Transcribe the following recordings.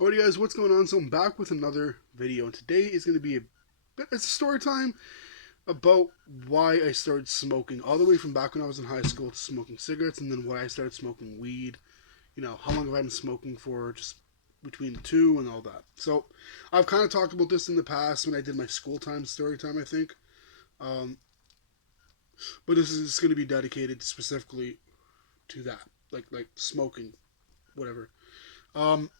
Alrighty guys, what's going on? So I'm back with another video, and today is going to be it's a story time about why I started smoking, all the way from back when I was in high school to smoking cigarettes, and then why I started smoking weed. How long have I been smoking for, just between the two and all that. So I've kind of talked about this in the past when I did my school time story time, I think. Um, but this is going to be dedicated specifically to that, like smoking, whatever. Um,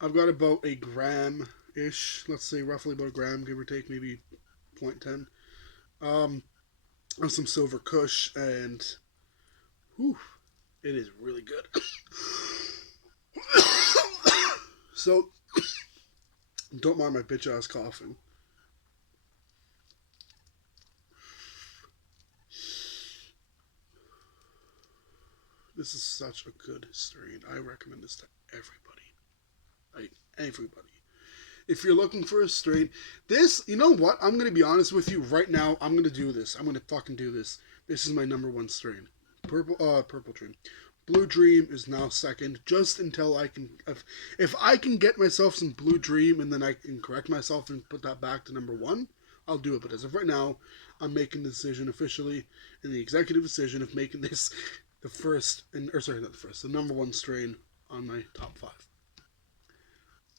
I've got about a gram ish, let's say roughly about a gram, give or take, maybe 0.10, of some silver kush, and whew, it is really good. So, don't mind my bitch ass coughing. This is such a good strain. I recommend this to everybody. Like, everybody. If you're looking for a strain, you know what? I'm going to be honest with you right now. I'm going to do this. I'm going to fucking do this. This is my number one strain. Purple Dream. Blue Dream is now second, just until I can, if I can get myself some Blue Dream and then I can correct myself and put that back to number one, I'll do it. But as of right now, I'm making the decision officially, and the executive decision of making this the first, not the first, the number one strain on my top five.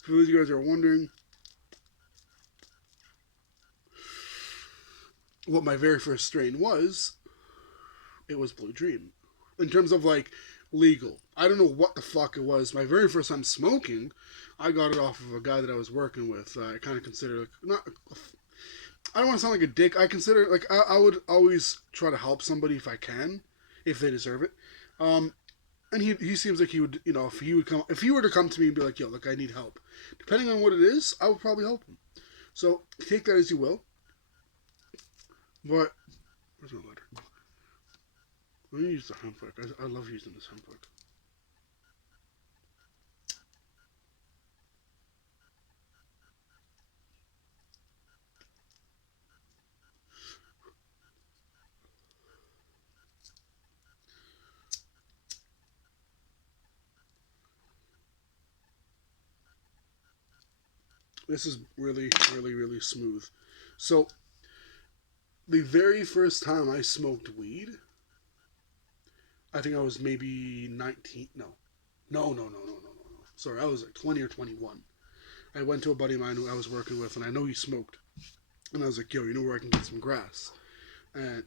For those of you guys are wondering what my very first strain was, it was Blue Dream. In terms of like legal, I don't know what the fuck it was. My very first time smoking, I got it off of a guy that I was working with. I kind of consider like, not. I don't want to sound like a dick. I consider like I would always try to help somebody if I can, if they deserve it. Um, and he seems like he would, if he were to come to me and be like, yo, look, I need help, depending on what it is, I would probably help him. So take that as you will. But where's my lighter? Let me use the hemp wick. I love using this hemp wick. This is really, really, really smooth. So the very first time I smoked weed, I think I was maybe 19. No. Sorry, I was like 20 or 21. I went to a buddy of mine who I was working with, and I know he smoked. And I was like, yo, you know where I can get some grass? And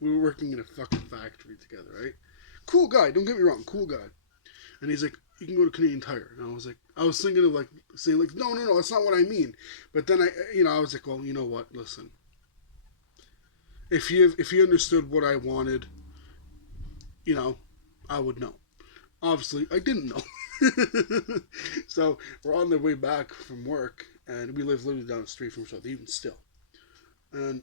we were working in a fucking factory together, right? Cool guy, don't get me wrong, cool guy. And he's like, you can go to Canadian Tire. And I was thinking of like saying like, no, that's not what I mean. But then I was like, well, you know what? Listen, if he understood what I wanted, you know, I would know. Obviously, I didn't know. So we're on the way back from work, and we live literally down the street from each other, even still. And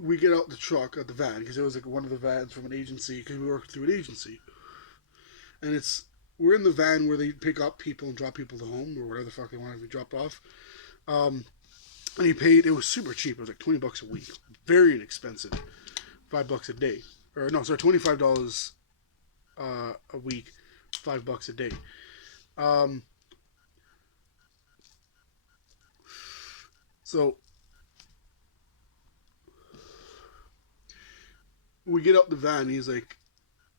we get out the truck at the van because it was like one of the vans from an agency because we worked through an agency, and we're in the van where they pick up people and drop people to home or whatever the fuck they want to be dropped off. Um, and he paid. It was super cheap. It was like $20 a week, very inexpensive. $5 a day, or no, sorry, $25 a week, $5 a day. Um, so we get out the van. He's like,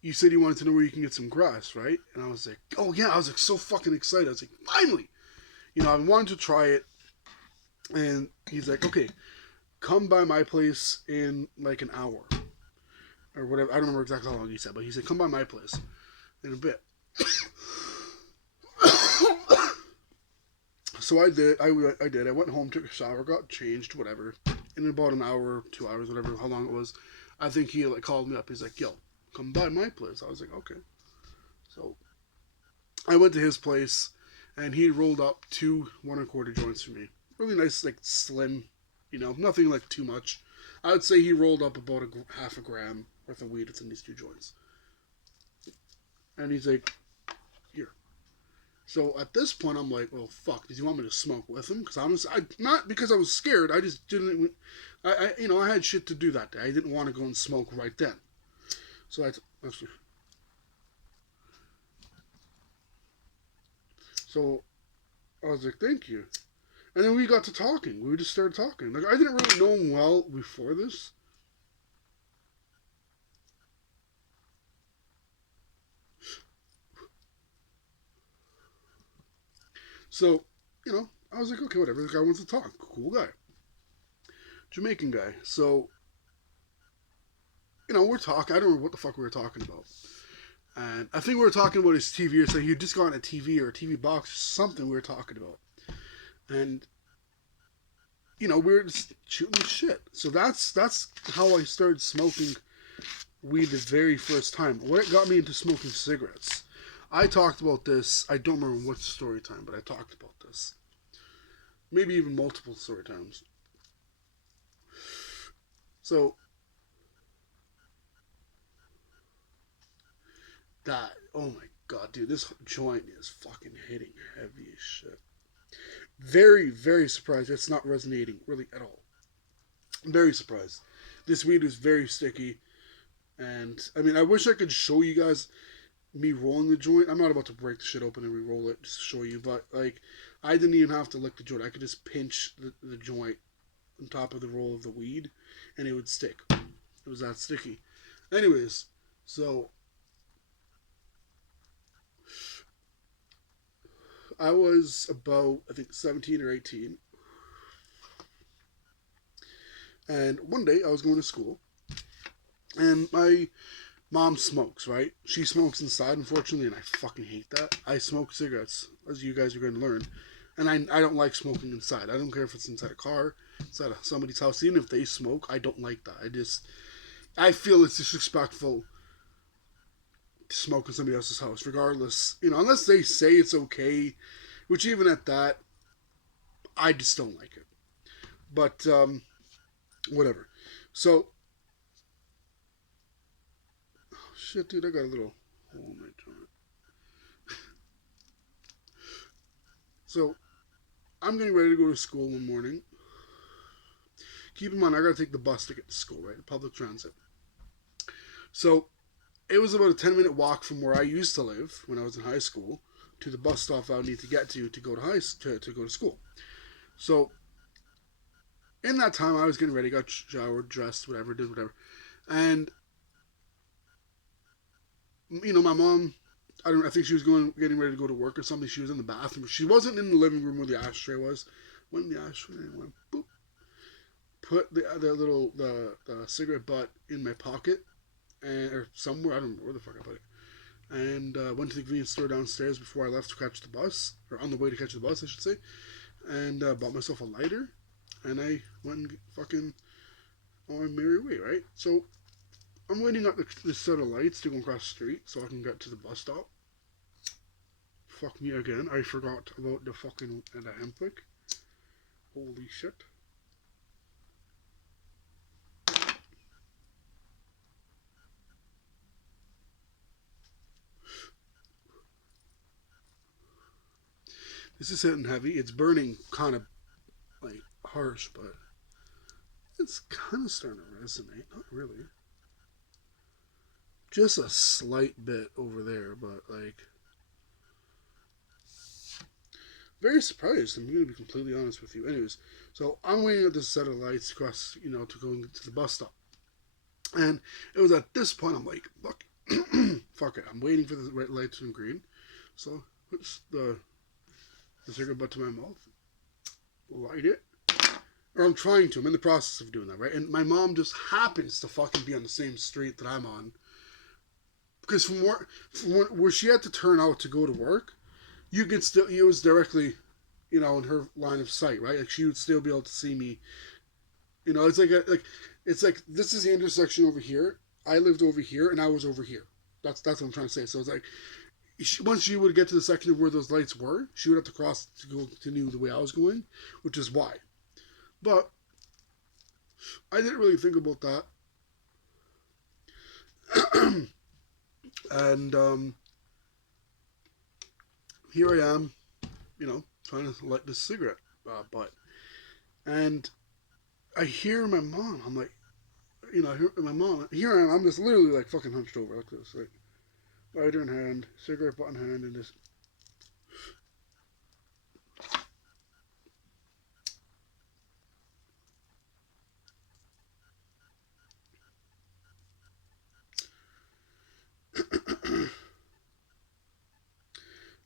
"You said you wanted to know where you can get some grass, right?" And I was like, "Oh yeah!" I was like so fucking excited. I was like, "Finally!" I've wanted to try it. And he's like, "Okay, come by my place in like an hour or whatever." I don't remember exactly how long he said, but he said, "Come by my place in a bit." So I did. I did. I went home, took a shower, got changed, whatever. In about an hour, 2 hours, whatever, how long it was, I think he like called me up. He's like, "Yo, come by my place." I was like, "Okay." So I went to his place, and he rolled up two 1 1/4 joints for me. Really nice, like slim, nothing like too much. I would say he rolled up about half a gram worth of weed within these two joints. And he's like, "Here." So at this point, I'm like, "Well, fuck. Does he want me to smoke with him?" Because not because I was scared. I just didn't. I had shit to do that day. I didn't want to go and smoke right then. So actually, so I was like, thank you. And then we got to talking. We just started talking. Like I didn't really know him well before this. So, I was like, okay, whatever. The guy wants to talk. Cool guy. Jamaican guy. So, we're talking. I don't remember what the fuck we were talking about. And I think we were talking about his TV or so he'd just gotten a TV or a TV box or something we were talking about. And, we were just shooting shit. So that's how I started smoking weed the very first time. What got me into smoking cigarettes? I talked about this. I don't remember what story time, but I talked about this. Maybe even multiple story times. So that, oh my god, dude, this joint is fucking hitting heavy as shit. Very, very surprised it's not resonating really at all. I'm very surprised. This weed is very sticky, and I mean, I wish I could show you guys me rolling the joint. I'm not about to break the shit open and re-roll it just to show you, but like, I didn't even have to lick the joint. I could just pinch the joint on top of the roll of the weed, and it would stick. It was that sticky. Anyways, so I was about, I think, 17 or 18. And one day I was going to school, and my mom smokes, right? She smokes inside, unfortunately, and I fucking hate that. I smoke cigarettes, as you guys are going to learn. And I don't like smoking inside. I don't care if it's inside a car, inside somebody's house. Even if they smoke, I don't like that. I feel it's disrespectful to smoke in somebody else's house, regardless. Unless they say it's okay, which even at that, I just don't like it. But whatever. So, shit, dude, I got a little hole in my joint. So, I'm getting ready to go to school one morning. Keep in mind, I gotta take the bus to get to school, right? Public transit. So, it was about a 10-minute walk from where I used to live when I was in high school to the bus stop I would need to get to go to to go to school. So, in that time, I was getting ready, got showered, dressed, whatever, did whatever. And, my mom, I don't. I think she was getting ready to go to work or something. She was in the bathroom. She wasn't in the living room where the ashtray was. Went in the ashtray and went boop. Put the cigarette butt in my pocket and or somewhere. I don't know where the fuck I put it. And went to the convenience store downstairs before I left to catch the bus, or on the way to catch the bus, I should say. And bought myself a lighter, and I went and fucking on my merry way. Right. So I'm waiting up the set of lights to go across the street so I can get to the bus stop. Fuck me again. I forgot about the fucking the hemp wick. Holy shit. This is hitting heavy. It's burning kind of like harsh, but it's kind of starting to resonate. Not really. Just a slight bit over there, but like very surprised. I'm going to be completely honest with you. Anyways, so I'm waiting at this set of lights across, to go to the bus stop. And it was at this point I'm like, fuck, fuck it. I'm waiting for the red light to turn green. So puts the cigarette butt to my mouth, light it, or I'm trying to. I'm in the process of doing that, right? And my mom just happens to fucking be on the same street that I'm on, because from where she had to turn out to go to work, you could still it was directly, in her line of sight, right? Like she would still be able to see me. It's like this is the intersection over here. I lived over here, and I was over here. That's what I'm trying to say. So it's like once she would get to the section of where those lights were, she would have to cross to go continue the way I was going, which is why. But I didn't really think about that. And here I am, trying to light this cigarette butt. And I hear my mom. I'm like, I hear my mom. Here I am. I'm just literally like fucking hunched over like this, like lighter in hand, cigarette butt in hand, and just.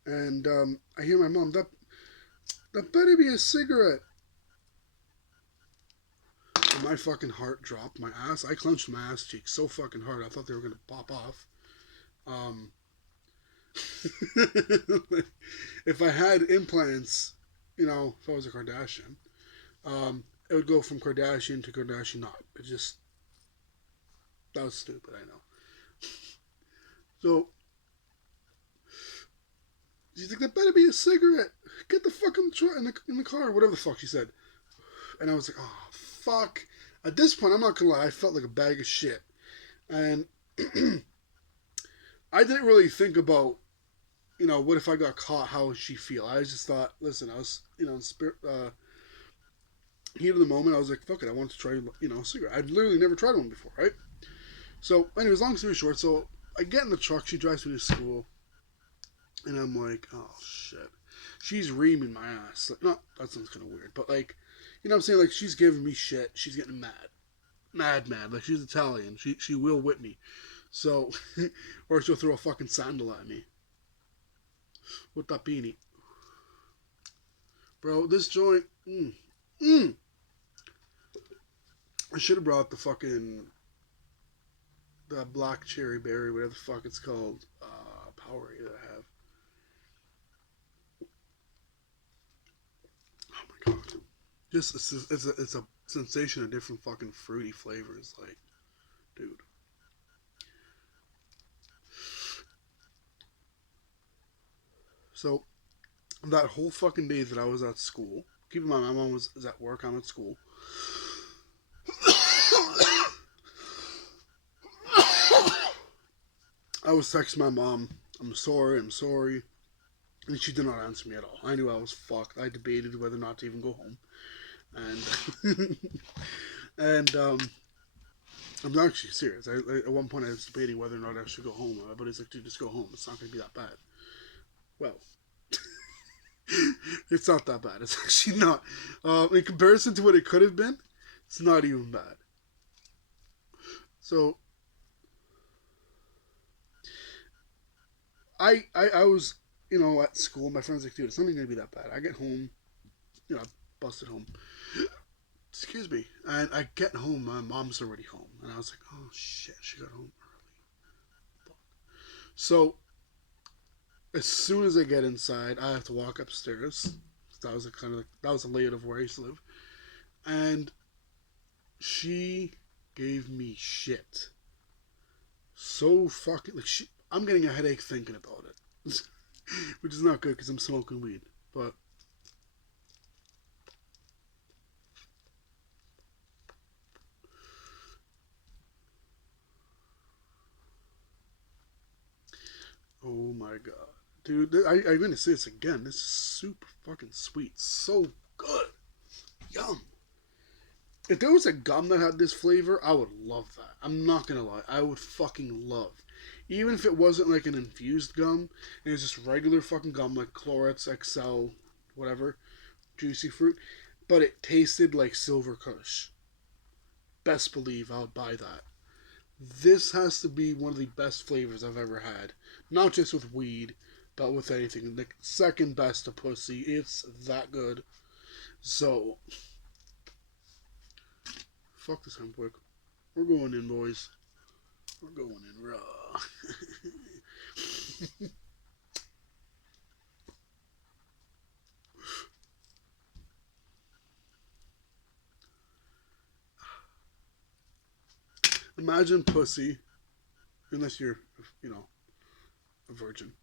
And I hear my mom. That better be a cigarette. And my fucking heart dropped. My ass. I clenched my ass cheeks so fucking hard. I thought they were gonna pop off. Um, if I had implants, if I was a Kardashian, it would go from Kardashian to Kardashian not. It just that was stupid. I know. So she's like, "That better be a cigarette. Get the fuck in the truck in the car, whatever the fuck she said." And I was like, "Oh fuck." At this point, I'm not gonna lie, I felt like a bag of shit, and I didn't really think about what if I got caught? How would she feel? I just thought, listen, I was, in spirit, heat of the moment, I was like, fuck it, I want to try, a cigarette. I'd literally never tried one before, right? So, anyways, long story short, so I get in the truck, she drives me to school, and I'm like, oh shit. She's reaming my ass. Like, no, that sounds kind of weird, but like, what I'm saying? Like, she's giving me shit. She's getting mad. Mad. Like, she's Italian. She will whip me. So, or she'll throw a fucking sandal at me. With that beanie. Bro, this joint. Mm. I should have brought the black cherry berry, whatever the fuck it's called, Powerade that I have. Oh my god, just it's a sensation of different fucking fruity flavors, like, dude. So that whole fucking day that I was at school, keep in mind my mom was at work, I'm at school. I was texting my mom, I'm sorry. And she did not answer me at all. I knew I was fucked. I debated whether or not to even go home. And and I'm actually serious. At one point I was debating whether or not I should go home. My buddy's like, dude, just go home. It's not going to be that bad. Well, it's not that bad. It's actually not. In comparison to what it could have been, it's not even bad. So I was, at school. My friend's like, dude, it's not even going to be that bad. I get home, I busted home. Excuse me. And I get home, my mom's already home. And I was like, oh shit, she got home early. So as soon as I get inside, I have to walk upstairs. That was that was a layout of where I used to live. And she gave me shit. So fucking like I'm getting a headache thinking about it, which is not good because I'm smoking weed. But oh my god, dude, I'm gonna say this again. This is super fucking sweet, so good, yum. If there was a gum that had this flavor, I would love that. I'm not gonna lie, I would fucking love. Even if it wasn't like an infused gum, and it was just regular fucking gum like Clorets XL, whatever, juicy fruit, but it tasted like Silver Kush. Best believe I would buy that. This has to be one of the best flavors I've ever had. Not just with weed, but with anything. The second best to pussy. It's that good. So, fuck this hemp quick. We're going in, boys. We're going in raw. Imagine pussy, unless you're, you know, a virgin.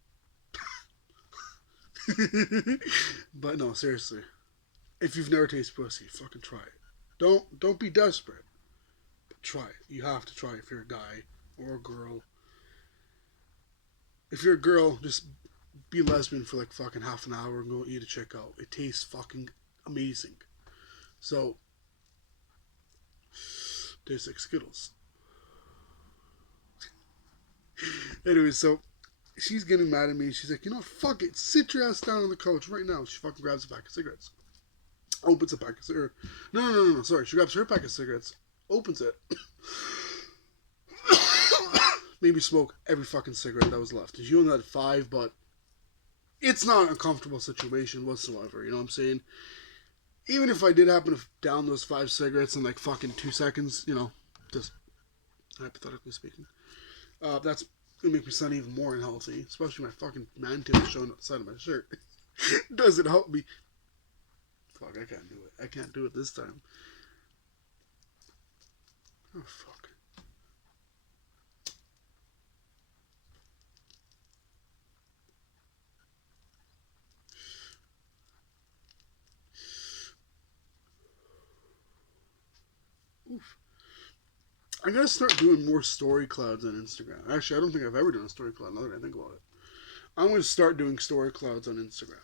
But no, seriously. If you've never tasted pussy, fucking try it. Don't be desperate. But try it. You have to try it if you're a guy or a girl. If you're a girl, just be lesbian for like fucking half an hour and go eat a chick out. It tastes fucking amazing. So Tastes like Skittles. Anyway, so she's getting mad at me. She's like, you know, fuck it. Sit your ass down on the couch right now. She fucking grabs a pack of cigarettes. Opens a pack of cigarettes. No. Sorry. She grabs her pack of cigarettes. Opens it. Maybe smoke every fucking cigarette that was left. She only had 5, but it's not an uncomfortable situation whatsoever. You know what I'm saying? Even if I did happen to down those 5 cigarettes in like fucking 2 seconds, you know, just hypothetically speaking, that's gonna make me sound even more unhealthy, especially my fucking man tail showing up the side of my shirt. Doesn't help me. Fuck, I can't do it. I can't do it this time. Oh, fuck. Oof. I gotta start doing more story clouds on Instagram. Actually, I don't think I've ever done a story cloud now that I think about it. I'm gonna start doing story clouds on Instagram.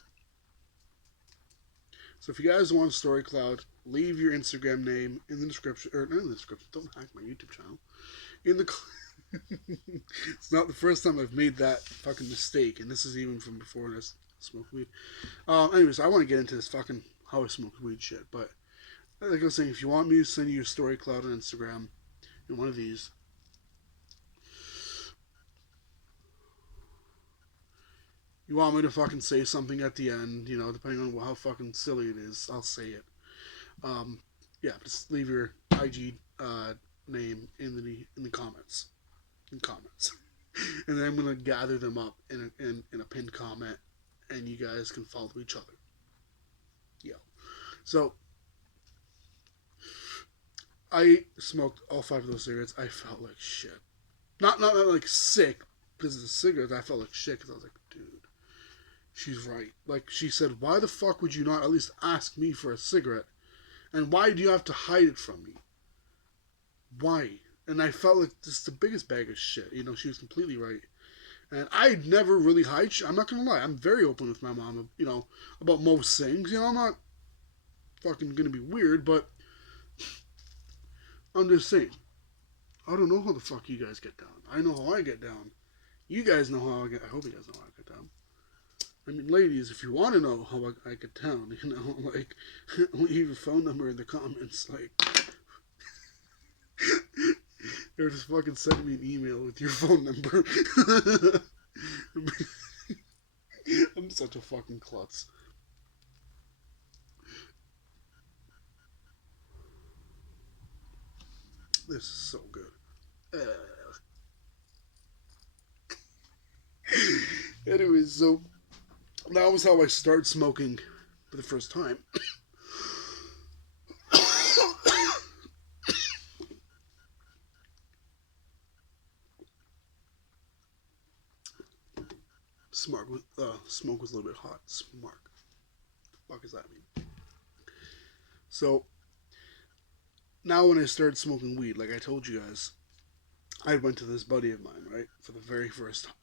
So if you guys want a story cloud, leave your Instagram name in the description, or not in the description, don't hack my YouTube channel. In the It's not the first time I've made that fucking mistake, and this is even from before I smoked weed. Anyways, I want to get into this fucking how I smoke weed shit, but like I was saying, if you want me to send you a story cloud on Instagram in one of these, you want me to fucking say something at the end, you know, depending on how fucking silly it is, I'll say it. Yeah, just leave your IG name in the comments. In comments. And then I'm gonna gather them up in a pinned comment, and you guys can follow each other. Yeah. So I smoked all 5 of those cigarettes. I felt like shit. Not like sick because of the cigarettes. I felt like shit because I was like, dude, she's right. Like she said, why the fuck would you not at least ask me for a cigarette? And why do you have to hide it from me? Why? And I felt like this is the biggest bag of shit. You know, she was completely right. And I never really hide shit. I'm not gonna lie. I'm very open with my mom, you know, about most things. You know, I'm not fucking gonna be weird, but I'm just saying. I don't know how the fuck you guys get down. I know how I get down. You guys know how I get. I hope you guys know how I get down. I mean, ladies, if you want to know how I get down, you know, like, leave your phone number in the comments. Like, or just fucking send me an email with your phone number. I'm such a fucking klutz. This is so good. Anyways, so that was how I started smoking for the first time. Smoke was a little bit hot. Smart. What the fuck does that mean? So now when I started smoking weed, like I told you guys, I went to this buddy of mine, right, for the very first time.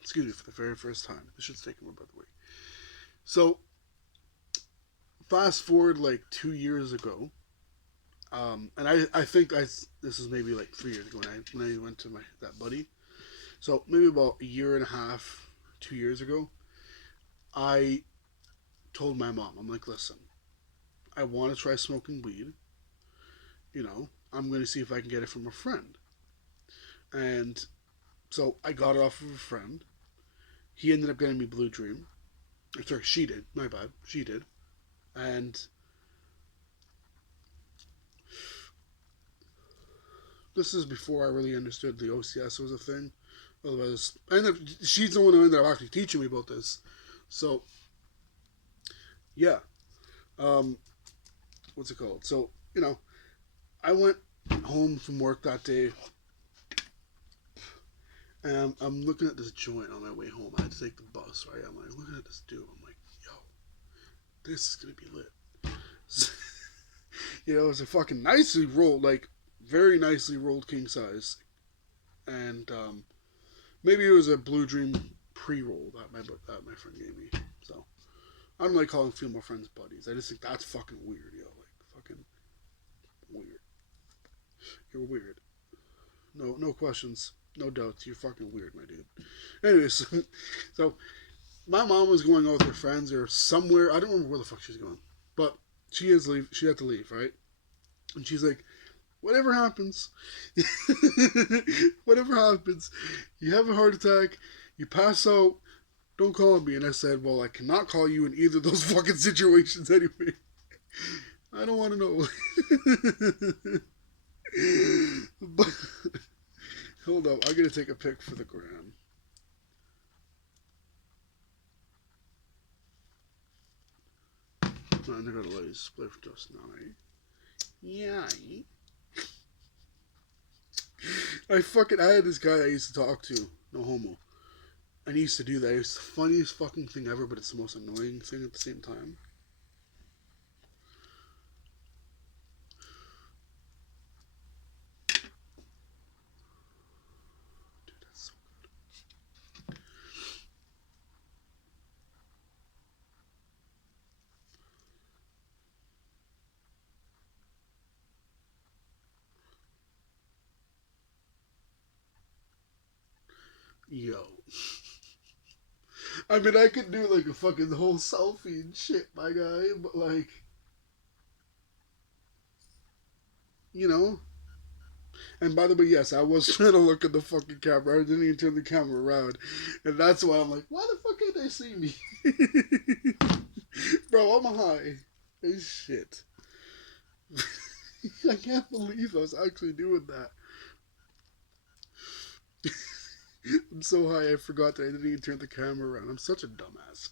Excuse me, for the very first time. This should take him, by the way. So fast forward like 2 years ago, and I think this is maybe like 3 years ago when I went to that buddy. So maybe about a year and a half, 2 years ago, I told my mom, I'm like, listen, I want to try smoking weed. You know, I'm going to see if I can get it from a friend. And so I got it off of a friend. He ended up getting me Blue Dream. Sorry, she did. My bad. She did. And this is before I really understood the OCS was a thing. Otherwise, and she's the one who ended up actually teaching me about this. So, yeah. Um, what's it called? So, you know, I went home from work that day, and I'm looking at this joint on my way home. I had to take the bus, right? I'm like looking at this dude. I'm like, yo, this is gonna be lit. You know, it's a fucking nicely rolled, like very nicely rolled king size, and maybe it was a Blue Dream pre-roll that my friend gave me. So I don't like calling female friends buddies. I just think that's fucking weird, yo. Like fucking weird. You're weird. No questions, no doubts. You're fucking weird, my dude. Anyways, so my mom was going out with her friends or somewhere. I don't remember where the fuck she's going, but she is leave. She had to leave, right? And she's like, whatever happens, whatever happens, you have a heart attack, you pass out, don't call me. And I said, well, I cannot call you in either of those fucking situations anyway. I don't want to know. But hold up, I gotta take a pic for the gram. Man, they're gonna let you split for just now, eh? Yeah. I had this guy I used to talk to, no homo. And he used to do that. It's the funniest fucking thing ever, but it's the most annoying thing at the same time. Dude, that's so Yo. I mean, I could do like a fucking whole selfie and shit, my guy, but like, you know. And by the way, yes, I was trying to look at the fucking camera. I didn't even turn the camera around. And that's why I'm like, why the fuck can't they see me? Bro, I'm high as shit. I can't believe I was actually doing that. I'm so high I forgot that I didn't even turn the camera around. I'm such a dumbass.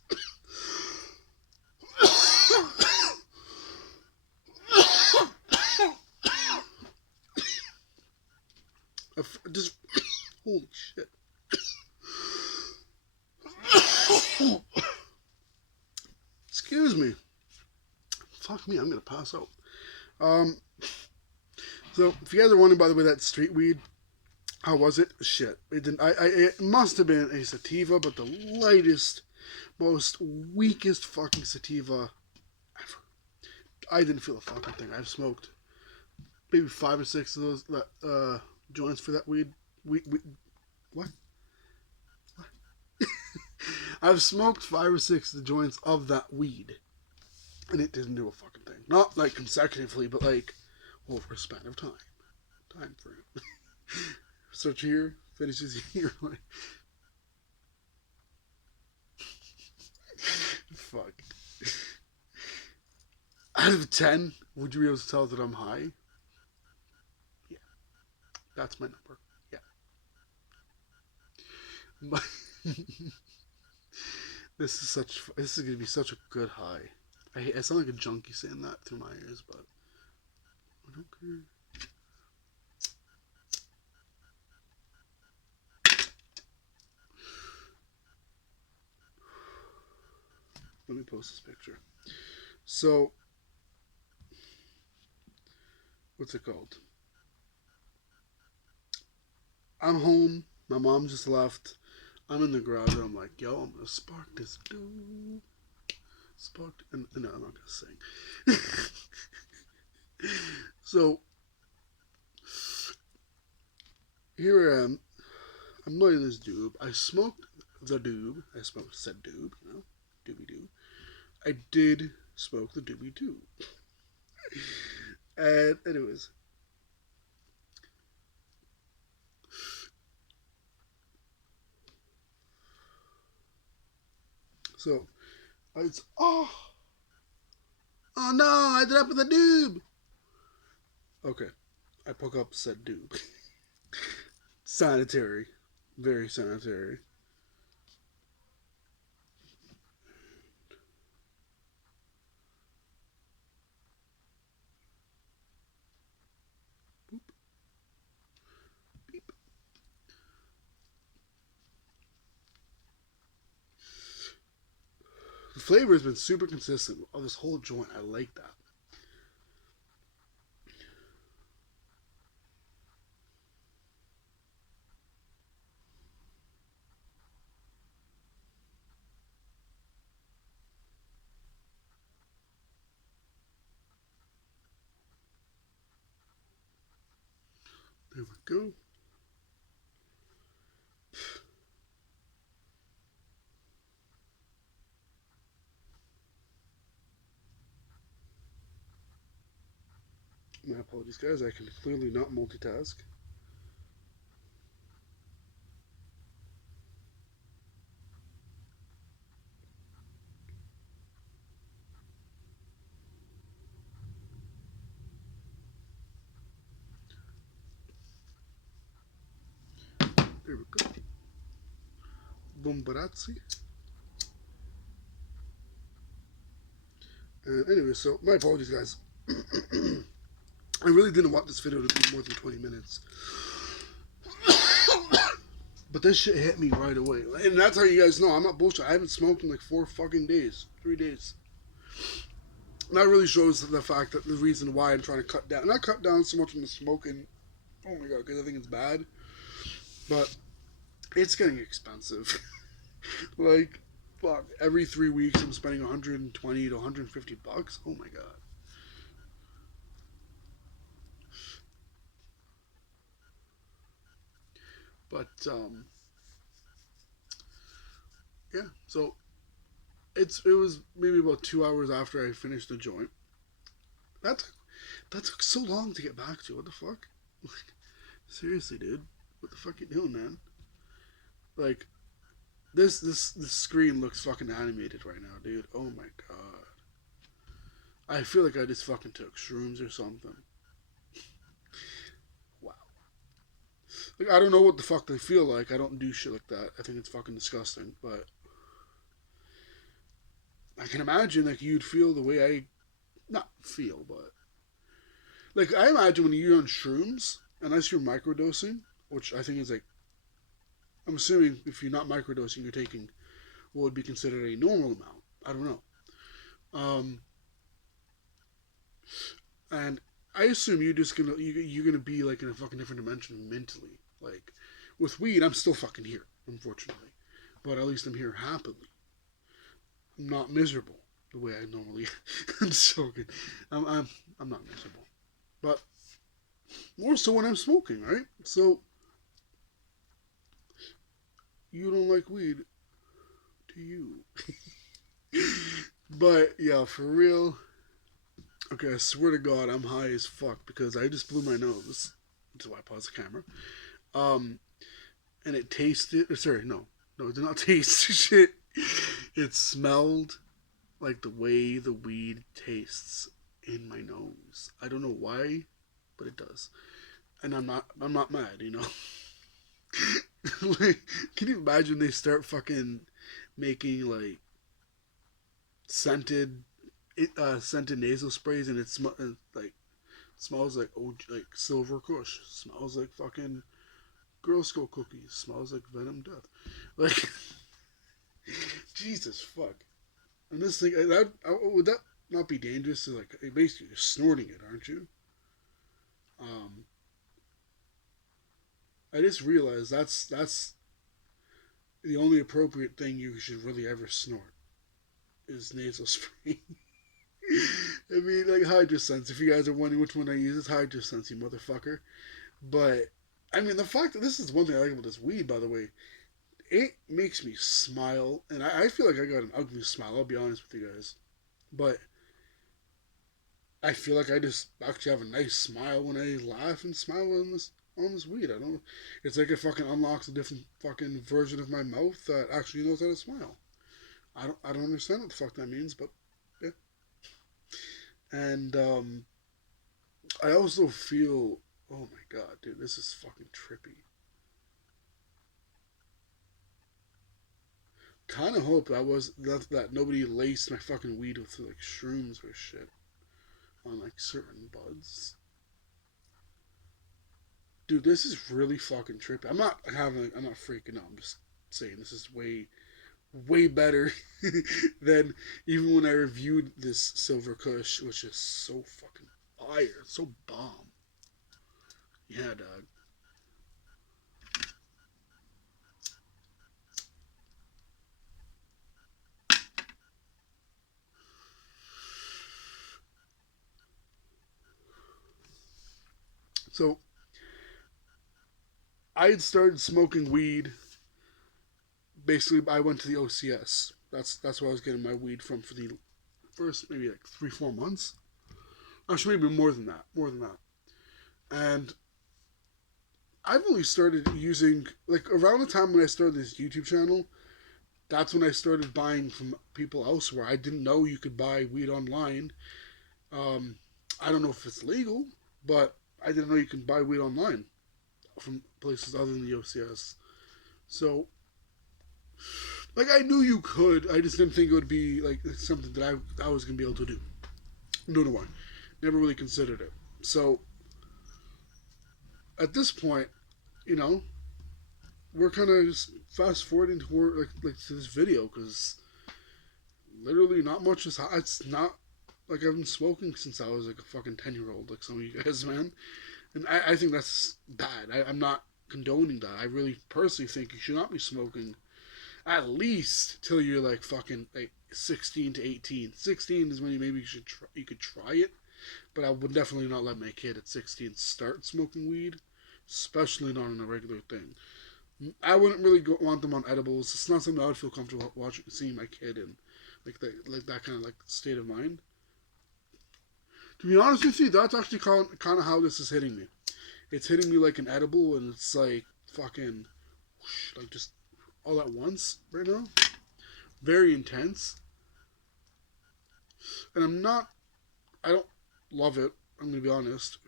Just holy shit. Excuse me. Fuck me, I'm gonna pass out. Um, so if you guys are wondering, by the way, that street weed, how was it? Shit, it didn't. It must have been a sativa, but the lightest, most weakest fucking sativa ever. I didn't feel a fucking thing. I've smoked maybe 5 or 6 of those joints for that weed. We what? I've smoked 5 or 6 of the joints of that weed, and it didn't do a fucking thing. Not like consecutively, but like over a span of time. Time frame. Starts here, finishes here. Like, fuck. Out of 10, would you be able to tell that I'm high? Yeah, that's my number. Yeah. But this is gonna be such a good high. I sound like a junkie saying that through my ears, but I don't care. Let me post this picture. So, what's it called? I'm home. My mom just left. I'm in the garage. And I'm like, yo, I'm gonna spark this dude. Spark. And no, I'm not gonna sing. So here I am. I'm lighting this doob. I smoked the doob. I smoked said doob. You know, doobie doo. I did smoke the doobie doo. And anyways, so it's oh no, I ended up with a doob. Okay, I poke up said doob. Sanitary, very sanitary. Beep. The flavor has been super consistent. Oh, this whole joint, I like that. There we go. My apologies, guys. I can clearly not multitask. There we go. Bombarazzi. And anyway, so my apologies, guys. I really didn't want this video to be more than 20 minutes. But this shit hit me right away. And that's how you guys know I'm not bullshit. I haven't smoked in like 4 fucking days. 3 days. And that really shows the fact that the reason why I'm trying to cut down. Not cut down so much on the smoking. Oh my god, because I think it's bad. But it's getting expensive. Like, fuck. Every 3 weeks I'm spending 120 to 150 bucks. Oh my god. But yeah. So it was maybe about 2 hours after I finished the joint. That took, that took so long to get back to. What the fuck? Like, seriously, dude. What the fuck you doing, man? Like, this screen looks fucking animated right now, dude. Oh my god. I feel like I just fucking took shrooms or something. Wow. Like, I don't know what the fuck they feel like. I don't do shit like that. I think it's fucking disgusting. But I can imagine like you'd feel the way I not feel, but like I imagine when you're on shrooms, unless you're microdosing, which I think is like I'm assuming if you're not microdosing, you're taking what would be considered a normal amount. I don't know. Um, and I assume you're gonna be like in a fucking different dimension mentally. Like with weed, I'm still fucking here, unfortunately, but at least I'm here happily. I'm not miserable the way I normally. I'm joking. I'm not miserable, but more so when I'm smoking, right? So you don't like weed, do you? But yeah, for real. Okay, I swear to God, I'm high as fuck because I just blew my nose. That's why I paused the camera. Um, and it tasted. Sorry, no, it did not taste shit. It smelled like the way the weed tastes in my nose. I don't know why, but it does. And I'm not mad, you know. Like, can you imagine they start fucking making like scented, scented nasal sprays and like smells like like silver kush, smells like fucking Girl Scout cookies, smells like Venom Death, like Jesus fuck. And this thing that would that not be dangerous? To like basically you're snorting it, aren't you? Um, I just realized that's the only appropriate thing you should really ever snort is nasal spray. I mean, like HydroSense. If you guys are wondering which one I use, it's HydroSense, you motherfucker. But I mean, the fact that this is one thing I like about this weed, by the way, it makes me smile, and I feel like I got an ugly smile. I'll be honest with you guys, but I feel like I just actually have a nice smile when I laugh and smile on this weed. I don't. It's like it fucking unlocks a different fucking version of my mouth that actually knows how to smile. I don't understand what the fuck that means, but yeah. And I also feel. Oh my god, dude, this is fucking trippy. Kind of hope that nobody laced my fucking weed with like shrooms or shit on like certain buds. Dude, this is really fucking trippy. I'm not freaking out. I'm just saying this is way better than even when I reviewed this Silver Kush, which is so fucking fire, so bomb. Yeah, dog. So I had started smoking weed. Basically, I went to the OCS. That's where I was getting my weed from for the first maybe like 3 4 months. Actually, maybe more than that. More than that. And I've only started using like around the time when I started this YouTube channel. That's when I started buying from people elsewhere. I didn't know you could buy weed online. Um, I don't know if it's legal, but I didn't know you can buy weed online from places other than the OCS. So, like, I knew you could. I just didn't think it would be like something that I was gonna be able to do. No, no, I never really considered it. So, at this point, you know, we're kind of just fast forwarding toward like to this video because literally not much is. It's not like I've been smoking since I was like a fucking 10-year-old, like some of you guys, man. And I think that's bad. I'm not condoning that. I really personally think you should not be smoking at least till you're like fucking like 16 to 18. 16 is when you could try it, but I would definitely not let my kid at 16 start smoking weed, especially not on a regular thing. I wouldn't really want them on edibles. It's not something I would feel comfortable watching, seeing my kid in, like that kind of like state of mind. To be honest with you, that's actually kind of how this is hitting me. It's hitting me like an edible, and it's like fucking, whoosh, like just all at once right now. Very intense, and I don't love it. I'm gonna be honest.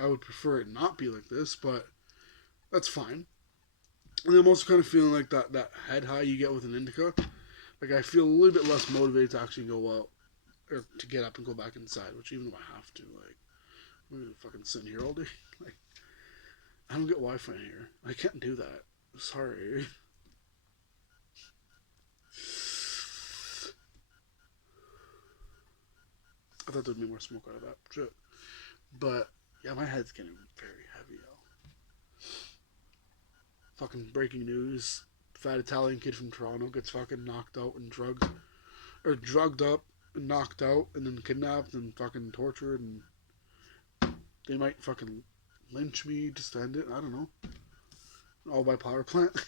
I would prefer it not be like this, but that's fine. And I'm also kind of feeling like that head high you get with an indica. Like I feel a little bit less motivated to actually go out or to get up and go back inside. Which even if I have to, like, I'm gonna fucking sit here all day. Like I don't get Wi-Fi here. I can't do that. Sorry. I thought there'd be more smoke out of that shit. But yeah, my head's getting very heavy, yo. Fucking breaking news: fat Italian kid from Toronto gets fucking knocked out and drugged, or drugged up and knocked out, and then kidnapped and fucking tortured, and they might fucking lynch me to stand it. I don't know. All by power plant.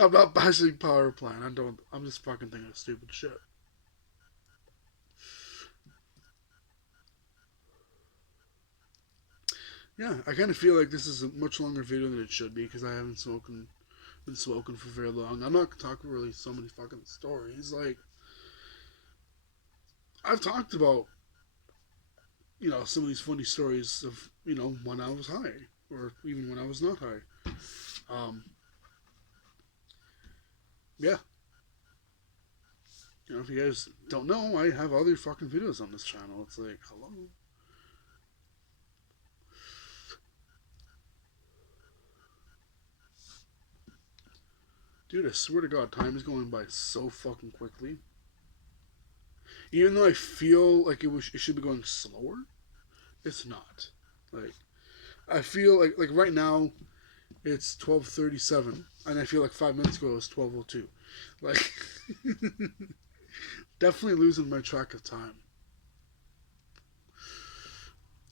I'm not bashing power plant. I don't. I'm just fucking thinking of stupid shit. Yeah, I kind of feel like this is a much longer video than it should be because I haven't been smoking for very long. I'm not talking really so many fucking stories. Like I've talked about, some of these funny stories of when I was high or even when I was not high. Um, yeah, if you guys don't know, I have other fucking videos on this channel. It's like, hello. Dude, I swear to God, time is going by so fucking quickly. Even though I feel like it should be going slower, it's not. Like I feel like right now it's 12:37, and I feel like 5 minutes ago it was 12:02. Like definitely losing my track of time.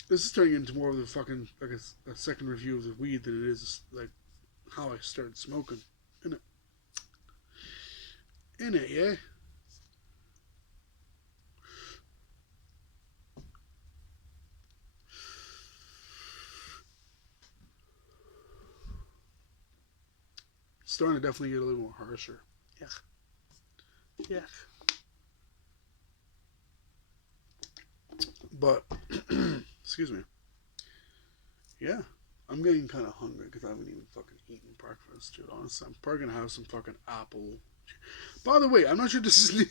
This is turning into more of the fucking like a second review of the weed than it is like how I started smoking. In it, yeah. It's starting to definitely get a little more harsher. Yeah, yeah. But excuse me. Yeah, I'm getting kind of hungry because I haven't even fucking eaten breakfast, dude. Honestly, I'm probably gonna have some fucking apple. By the way, I'm not sure this is.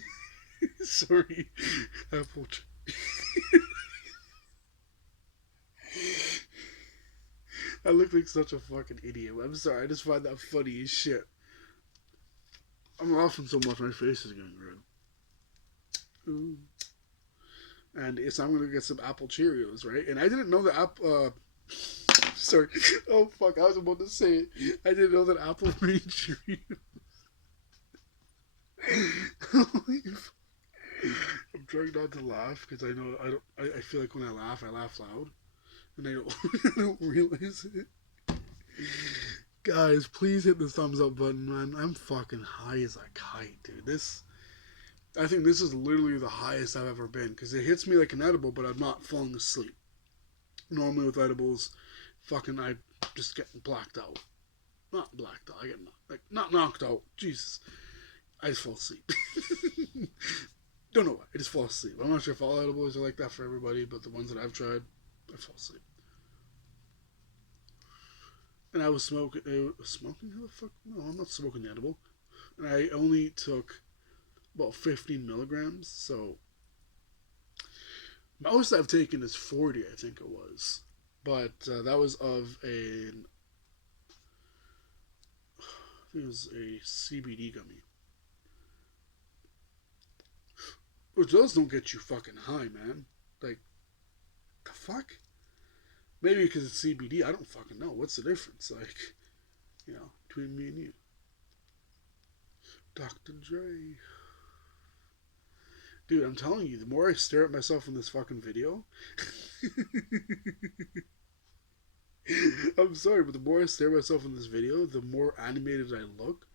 Sorry, apple. I look like such a fucking idiot. I'm sorry. I just find that funny as shit. I'm laughing so much my face is getting red. Ooh. And it's I'm gonna get some apple Cheerios, right? And I didn't know that apple. Sorry. Oh fuck! I was about to say it. I didn't know that apple made Cheerios. I'm trying not to laugh because I know I don't. I feel like when I laugh loud, and I don't. I don't realize it. Guys, please hit the thumbs up button, man. I'm fucking high as a kite, dude. I think this is literally the highest I've ever been because it hits me like an edible, but I'm not falling asleep. Normally with edibles, fucking I just get blacked out. Not blacked out. I get not knocked out. Jesus, I just fall asleep. Don't know why. I just fall asleep. I'm not sure if all edibles are like that for everybody, but the ones that I've tried, I fall asleep. And I was smoking. Smoking? How the fuck? No, I'm not smoking the edible. And I only took about 15 milligrams. So most I've taken is 40, I think it was. But that was of I think it was a CBD gummy. Which those don't get you fucking high, man. Like, the fuck? Maybe because it's CBD. I don't fucking know. What's the difference? Like, between me and you. Dr. Dre. Dude, I'm telling you, the more I stare at myself in this fucking video, I'm sorry, but the more I stare at myself in this video, the more animated I look.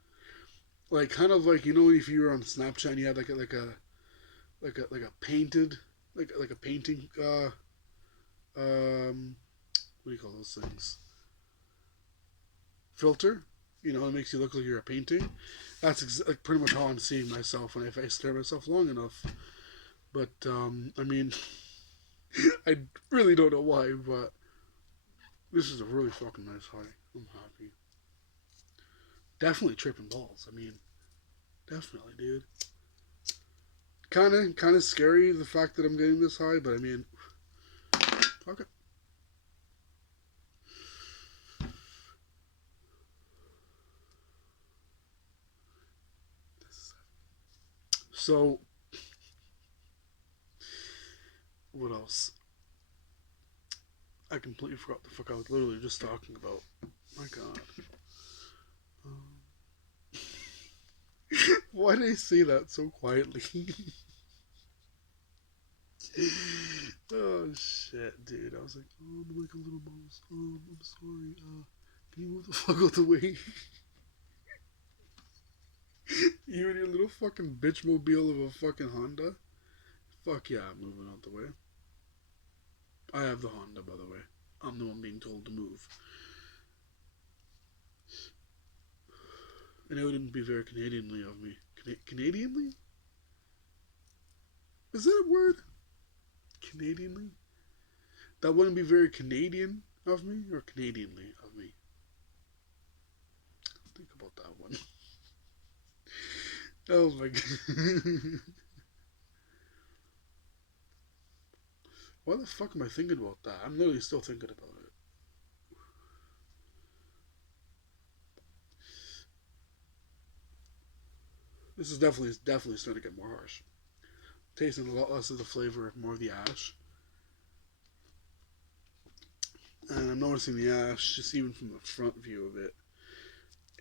Like, kind of like, if you were on Snapchat and you had like a painted, like a painting, what do you call those things? Filter. It makes you look like you're a painting. That's like pretty much how I'm seeing myself when if I stare at myself long enough. But I mean, I really don't know why, but this is a really fucking nice high. I'm happy. Definitely tripping balls. I mean, definitely, dude. Kind of scary the fact that I'm getting this high, but I mean, fuck it. So, what else? I completely forgot the fuck I was literally just talking about. My God. Why did I say that so quietly? Oh shit, dude! I was like, I'm like a little mouse. I'm sorry. Can you move the fuck out the way? You and your little fucking bitch mobile of a fucking Honda. Fuck yeah, I'm moving out the way. I have the Honda, by the way. I'm the one being told to move. And it wouldn't be very Canadianly of me. Canadianly? Is that a word? Canadianly? That wouldn't be very Canadian of me, or Canadianly of me. Think about that one. Oh my god. Why the fuck am I thinking about that? I'm literally still thinking about it. This is definitely starting to get more harsh. Tasting a lot less of the flavor, more of the ash. And I'm noticing the ash, just even from the front view of it,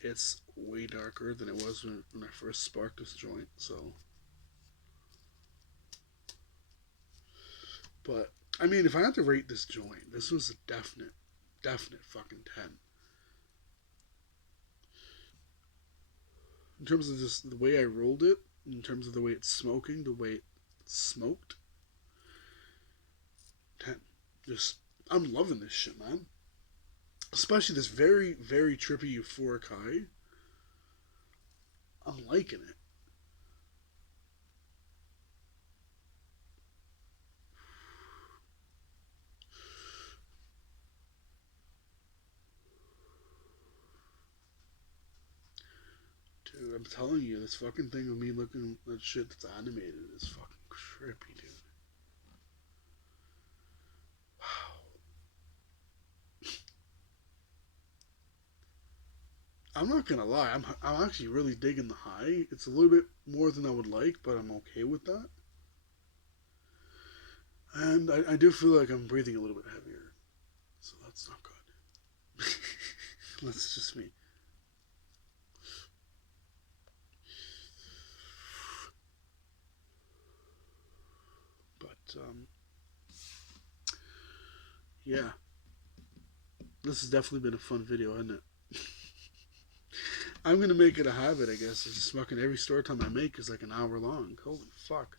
it's way darker than it was when I first sparked this joint. So, but I mean, if I had to rate this joint, this was a definite fucking 10. In terms of just the way I rolled it, in terms of the way it's smoking, the way it's smoked, 10. Just, I'm loving this shit, man. Especially this very, very trippy euphoric high. I'm liking it. Dude, I'm telling you, this fucking thing of me looking at shit that's animated is fucking trippy, dude. Wow. I'm not gonna lie, I'm actually really digging the high. It's a little bit more than I would like, but I'm okay with that. And I do feel like I'm breathing a little bit heavier, so that's not good. That's just me. But yeah, This has definitely been a fun video, hasn't it? I'm gonna make it a habit, I guess. It's just fucking every story time I make is like an hour long. Holy fuck!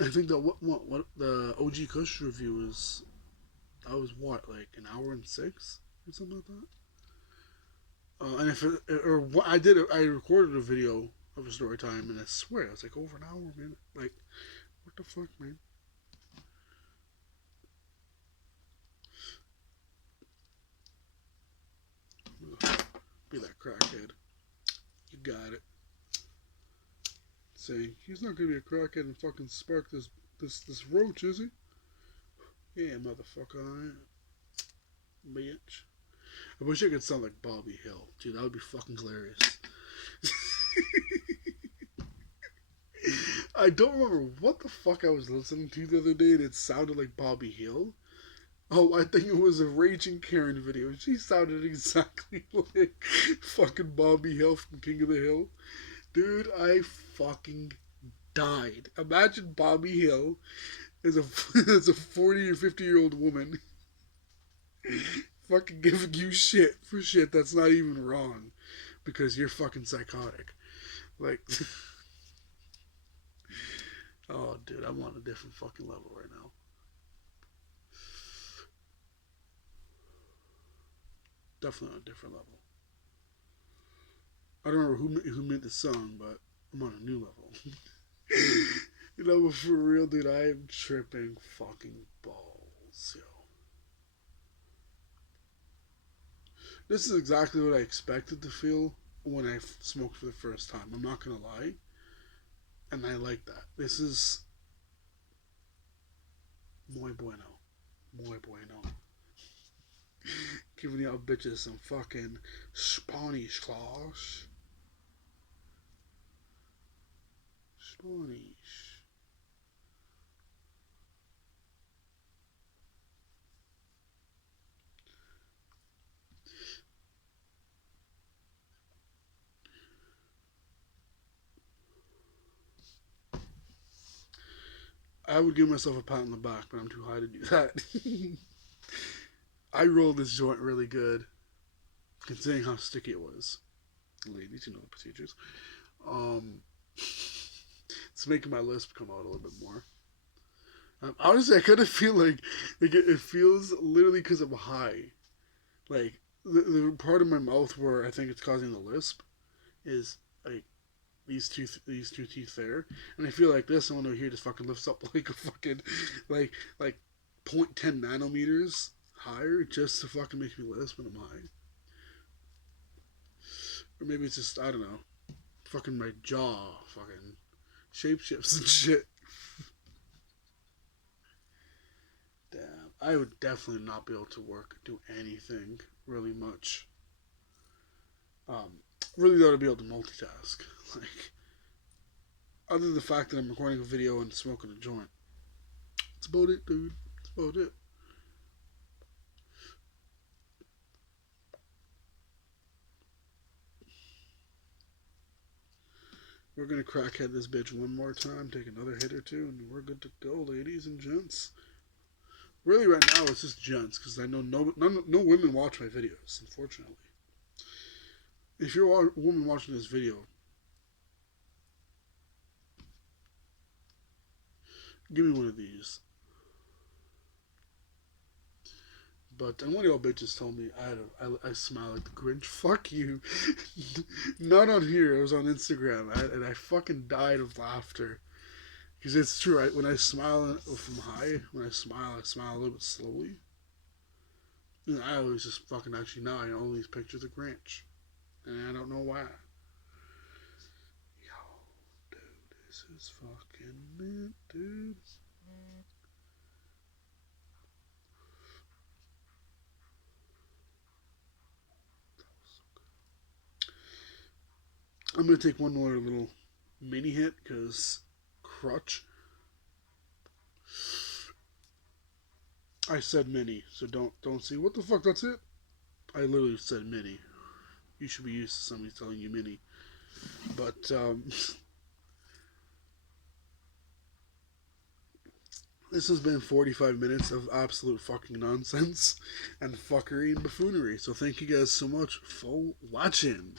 I think the what the OG Kush review is. I was what, like an hour and six or something like that. And if it, or what I did, I recorded a video of a story time, and I swear it was like over an hour, man. Like, what the fuck, man? Be that crackhead. You got it. Saying he's not gonna be a crackhead and fucking spark this roach, is he? Yeah, motherfucker, bitch. I wish I could sound like Bobby Hill, dude. That would be fucking hilarious. I don't remember what the fuck I was listening to the other day, and it sounded like Bobby Hill. Oh, I think it was a Raging Karen video. She sounded exactly like fucking Bobby Hill from King of the Hill. Dude, I fucking died. Imagine Bobby Hill as a as a 40 or 50-year-old woman fucking giving you shit for shit that's not even wrong because you're fucking psychotic. Like, oh, dude, I'm on a different fucking level right now. Definitely on a different level. I don't remember who made the song, but I'm on a new level. You know, but for real, dude, I am tripping fucking balls, yo. This is exactly what I expected to feel when I smoked for the first time. I'm not gonna lie, and I like that. This is muy bueno, muy bueno. Giving y'all bitches some fucking Spanish class. Spanish. I would give myself a pat on the back, but I'm too high to do that. I rolled this joint really good, considering how sticky it was. Ladies, you know the procedures. Um, it's making my lisp come out a little bit more. Honestly, I kind of feel like it feels literally because I'm high. Like the part of my mouth where I think it's causing the lisp is like these two teeth there, and I feel like this one over here just fucking lifts up like a fucking like 0.10 nanometers higher just to fucking make me lisp when I'm high. Or maybe it's just I don't know, fucking my jaw fucking shapeshifts and shit. Damn, I would definitely not be able to do anything really much. Um, really though to be able to multitask, like other than the fact that I'm recording a video and smoking a joint. That's about it, dude. That's about it. We're gonna crackhead this bitch one more time, take another hit or two, and we're good to go, ladies and gents. Really, right now it's just gents because I know no women watch my videos. Unfortunately, if you're a woman watching this video, give me one of these. But and one of y'all bitches told me I smile like the Grinch. Fuck you. Not on here. It was on Instagram, and I fucking died of laughter because it's true. When I smile from high, when I smile a little bit slowly. And I always just fucking actually now I always picture the Grinch, and I don't know why. Yo, dude, this is fucking it, dude. I'm gonna take one more little mini hit because crutch. I said mini, so don't see what the fuck. That's it. I literally said mini. You should be used to somebody telling you mini. But This has been 45 minutes of absolute fucking nonsense and fuckery and buffoonery. So thank you guys so much for watching.